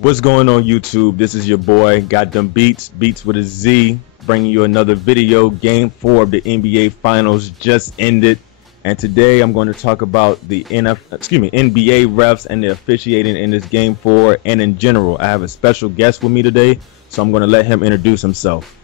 What's going on YouTube? This is your boy Gotdembeatz, Beats with a Z, bringing you another video. Game 4 of the NBA Finals just ended, and today I'm going to talk about the NBA refs and the officiating in this Game 4 and in general. I have a special guest with me today, so I'm going to let him introduce himself.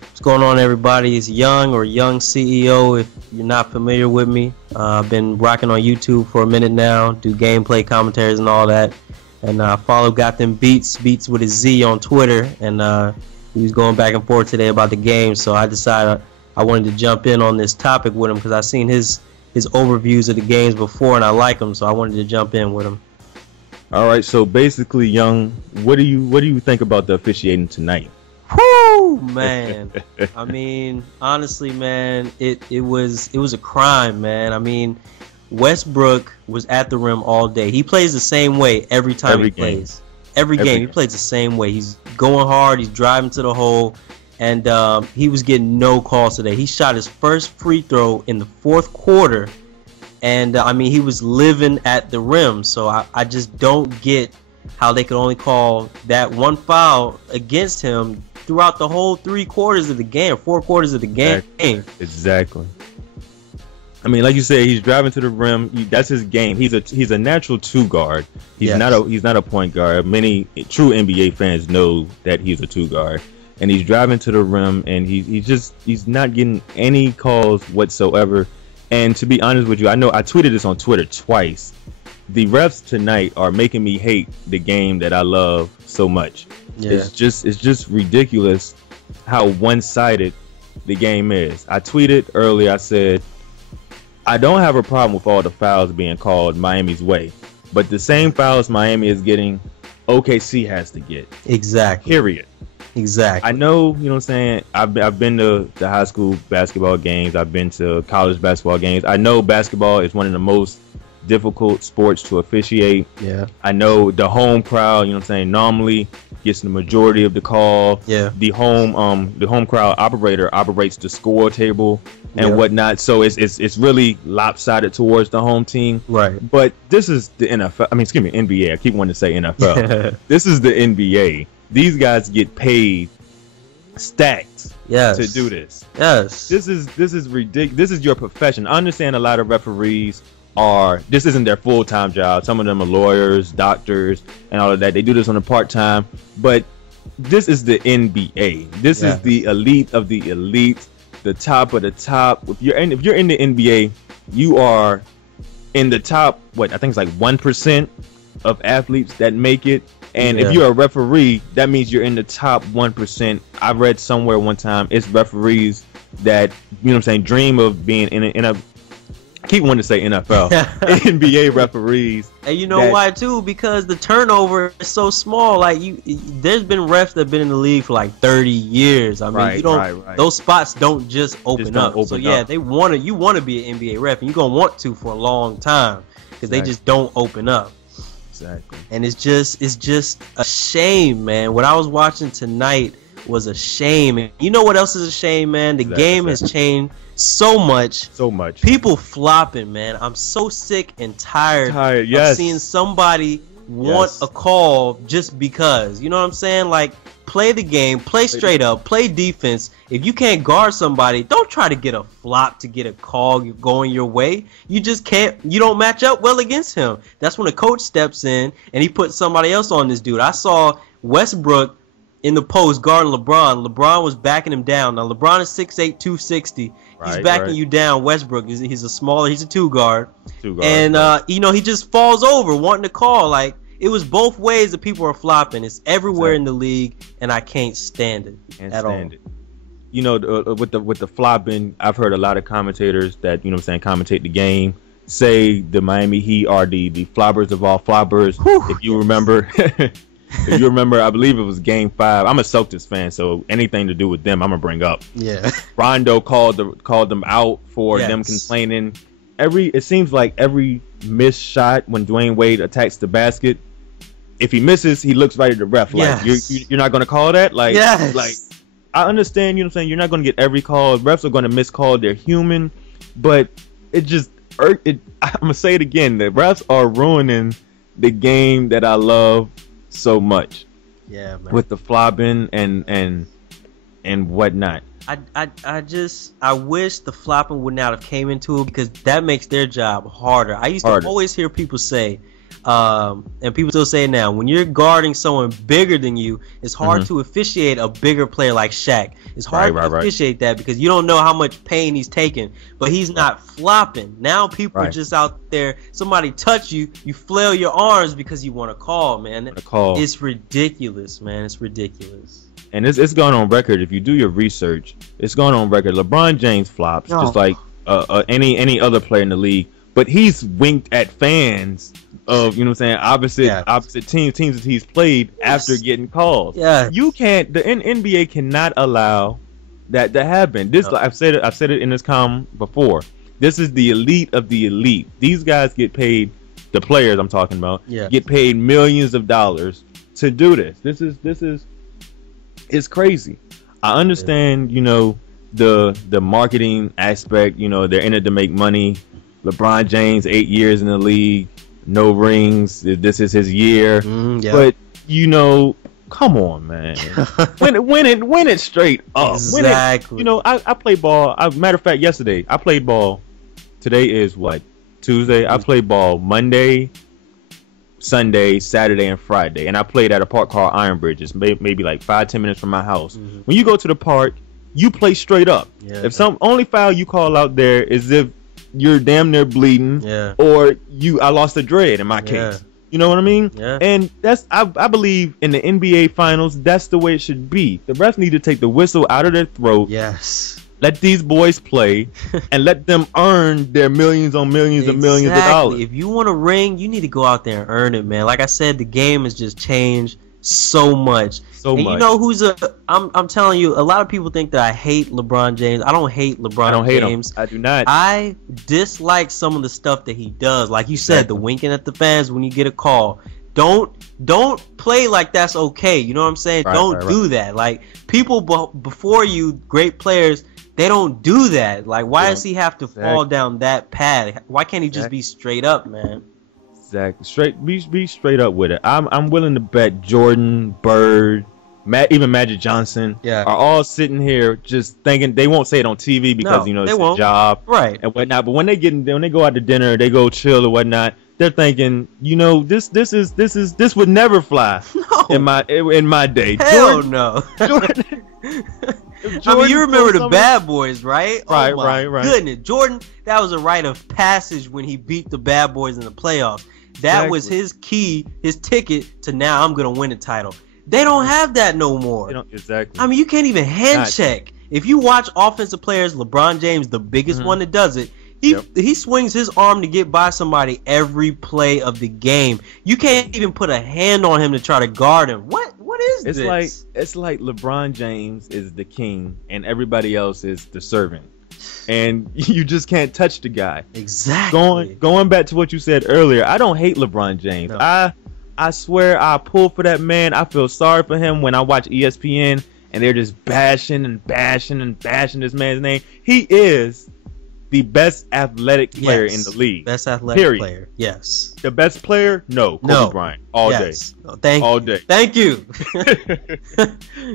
What's going on, everybody? It's Young or YungCEO if you're not familiar with me. I've been rocking on YouTube for a minute now, do gameplay commentaries and all that. And follow Gotdembeatz, Beats with a Z on Twitter. And he was going back and forth today about the game, so I decided I wanted to jump in on this topic with him because I've seen his overviews of the games before and I like them, so I wanted to jump in with him. All right, so basically, Young, what do you think about the officiating tonight? Whoo, man. I mean, honestly, man, it was a crime, man. I mean, Westbrook was at the rim all day. He plays the same way every time he plays. Every game he plays the same way. He's going hard. He's driving to the hole, and he was getting no calls today. He shot his first free throw in the fourth quarter, and I mean, he was living at the rim. So I just don't get how they could only call that one foul against him throughout the whole 3 quarters of the game, 4 quarters of the game. Exactly. I mean, like you said, he's driving to the rim. That's his game. He's a natural 2 guard. He's not a point guard. Many true NBA fans know that he's a 2 guard, and he's driving to the rim, and he's not getting any calls whatsoever. And to be honest with you, I know I tweeted this on Twitter twice. The refs tonight are making me hate the game that I love so much. Yeah. It's just ridiculous how one-sided the game is. I tweeted earlier, I said, I don't have a problem with all the fouls being called Miami's way, but the same fouls Miami is getting, OKC has to get. Exactly. Period. Exactly. I know, you know what I'm saying? I've been to the high school basketball games. I've been to college basketball games. I know basketball is one of the most difficult sports to officiate. Yeah. I know the home crowd, you know what I'm saying, normally gets the majority of the call. Yeah. The home crowd operates the score table and whatnot. So it's really lopsided towards the home team. Right. But this is the NFL. I mean, excuse me, NBA. I keep wanting to say NFL. This is the NBA. These guys get paid stacks to do this. Yes. This is ridiculous. This is your profession. I understand a lot of referees this isn't their full-time job. Some of them are lawyers, doctors, and all of that. They do this on a part-time, but this is the NBA. This is the elite of the elite, the top of the top. If you're in the NBA, you are in the top, I think it's like 1% of athletes that make it. And if you're a referee, that means you're in the top 1%. I read somewhere one time it's referees that, you know what I'm saying, dream of being in a I keep wanting to say NFL, NBA referees. And you know why too? Because the turnover is so small. Like there's been refs that have been in the league for like 30 years. I mean, those spots don't just open up. So yeah, you want to be an NBA ref, and you're gonna want to for a long time because they just don't open up. Exactly. And it's just a shame, man. What I was watching tonight was a shame. And you know what else is a shame, man? The game has changed so much. People flopping, man. I'm so sick and tired of seeing somebody want a call just because. You know what I'm saying? Like, play the game, play straight up, play defense. If you can't guard somebody, don't try to get a flop to get a call going your way. You just can't. You don't match up well against him. That's when a coach steps in and he puts somebody else on this dude. I saw Westbrook in the post guarding LeBron. LeBron was backing him down. Now LeBron is 6'8", 260. He's backing you down. Westbrook he's a 2 guard. And you know, he just falls over wanting to call. Like, it was both ways that people are flopping. It's everywhere in the league, and I can't stand it at all. You know, with the flopping, I've heard a lot of commentators that, you know what I'm saying, commentate the game, say the Miami Heat are the floppers of all floppers. If you remember. If you remember, I believe it was Game 5. I'm a Celtics fan, so anything to do with them, I'm gonna bring up. Yeah. Rondo called them out for them complaining. It seems like every missed shot when Dwayne Wade attacks the basket, if he misses, he looks right at the ref. Like, you're not gonna call that? Like, like, I understand, you know what I'm saying, you're not gonna get every call. Refs are gonna miscall. They're human, but I'm gonna say it again. The refs are ruining the game that I love so much. Yeah, man. With the flopping and whatnot. I wish the flopping would not have came into it, because that makes their job harder. I used to always hear people say, and people still say it now, when you're guarding someone bigger than you, it's hard to officiate a bigger player like Shaq. It's hard to officiate that because you don't know how much pain he's taking, but he's not flopping. Now people are just out there, somebody touch you, you flail your arms because you want to call, man. It's ridiculous, man. It's ridiculous. And it's gone on record. If you do your research, it's gone on record. LeBron James flops just like any other player in the league, but he's winked at fans of, you know what I'm saying, opposite teams that he's played after getting calls. Yeah, you can't. The NBA cannot allow that to happen. This I've said it in this column before. This is the elite of the elite. These guys get paid. The players I'm talking about get paid millions of dollars to do this. This is. It's crazy. I understand, you know, the marketing aspect. You know, they're in it to make money. LeBron James, 8 years in the league, no rings. This is his year. But you know, come on, man, win it straight up. Exactly. Win it. You know, I play ball. Matter of fact, yesterday I played ball. Today is what, Tuesday. I played ball Monday, Sunday, Saturday, and Friday, and I played at a park called Iron Bridges, maybe like 5-10 minutes from my house. When you go to the park, you play straight up. If some only foul you call out there is if you're damn near bleeding, or I lost a dread in my case. You know what I mean? And that's I believe in the NBA finals, that's the way it should be. The refs need to take the whistle out of their throat. Let these boys play and let them earn their millions on millions and millions of dollars. If you want a ring, you need to go out there and earn it, man. Like I said, the game has just changed so much. You know who's I'm telling you, a lot of people think that I hate LeBron James. I don't hate LeBron James. I do not. I dislike some of the stuff that he does. Like you said, the winking at the fans when you get a call. Don't play like that's okay. You know what I'm saying? Don't do that. Like people before you, great players, they don't do that. Like, why does he have to fall down that path? Why can't he just be straight up, man? Exactly. Be straight up with it. I'm willing to bet Jordan, Bird, even Magic Johnson are all sitting here just thinking. They won't say it on TV because you know it's a job, and whatnot. But when they go out to dinner, they go chill or whatnot. They're thinking, you know, this would never fly in my day. Hell no. Jordan, I mean, you remember the Bad Boys, right? Right. Goodness, Jordan, that was a rite of passage when he beat the Bad Boys in the playoffs. That was his key, his ticket to now I'm gonna win a title. They don't have that no more. Exactly. I mean, you can't even hand check. If you watch offensive players, LeBron James, the biggest one that does it, he swings his arm to get by somebody every play of the game. You can't even put a hand on him to try to guard him. What is this? It's like LeBron James is the king and everybody else is the servant. And you just can't touch the guy. Exactly. Going back to what you said earlier, I don't hate LeBron James. No. I swear I pull for that man. I feel sorry for him when I watch ESPN and they're just bashing this man's name. He is the best athletic player in the league. Best athletic player. Yes. The best player? No. Kobe Bryant. All day. No, all day. Thank you.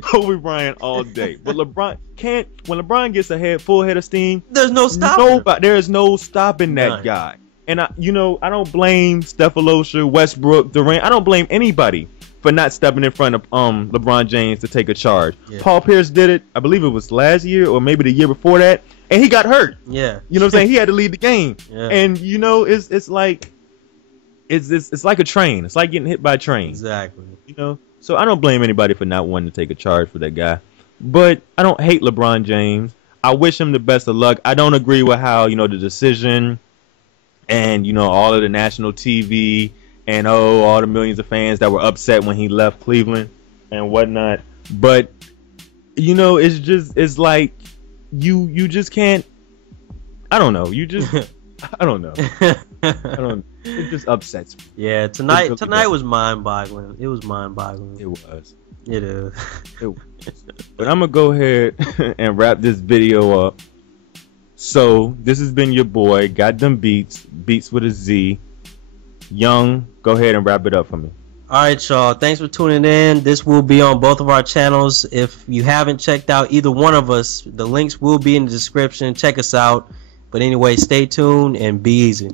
Kobe Bryant all day. But LeBron can't. When LeBron gets full head of steam, there's no stopping. There is no stopping that guy. And I don't blame Stephalosha, Westbrook, Durant. I don't blame anybody for not stepping in front of LeBron James to take a charge. Paul Pierce did it. I believe it was last year or maybe the year before that. And he got hurt. Yeah. You know what I'm saying? He had to lead the game. Yeah. And you know, it's like a train. It's like getting hit by a train. Exactly. You know? So I don't blame anybody for not wanting to take a charge for that guy. But I don't hate LeBron James. I wish him the best of luck. I don't agree with how, you know, the decision and, you know, all of the national TV and all the millions of fans that were upset when he left Cleveland and whatnot. But, you know, it's like you just can't. I don't know. I don't know. It just upsets me. Yeah, tonight was mind-boggling. It was mind-boggling. It was. It is. It was. But I'm gonna go ahead and wrap this video up. So this has been your boy, Gotdembeatz, beats with a Z. Young, go ahead and wrap it up for me. All right, y'all. Thanks for tuning in. This will be on both of our channels. If you haven't checked out either one of us, the links will be in the description. Check us out. But anyway, stay tuned and be easy.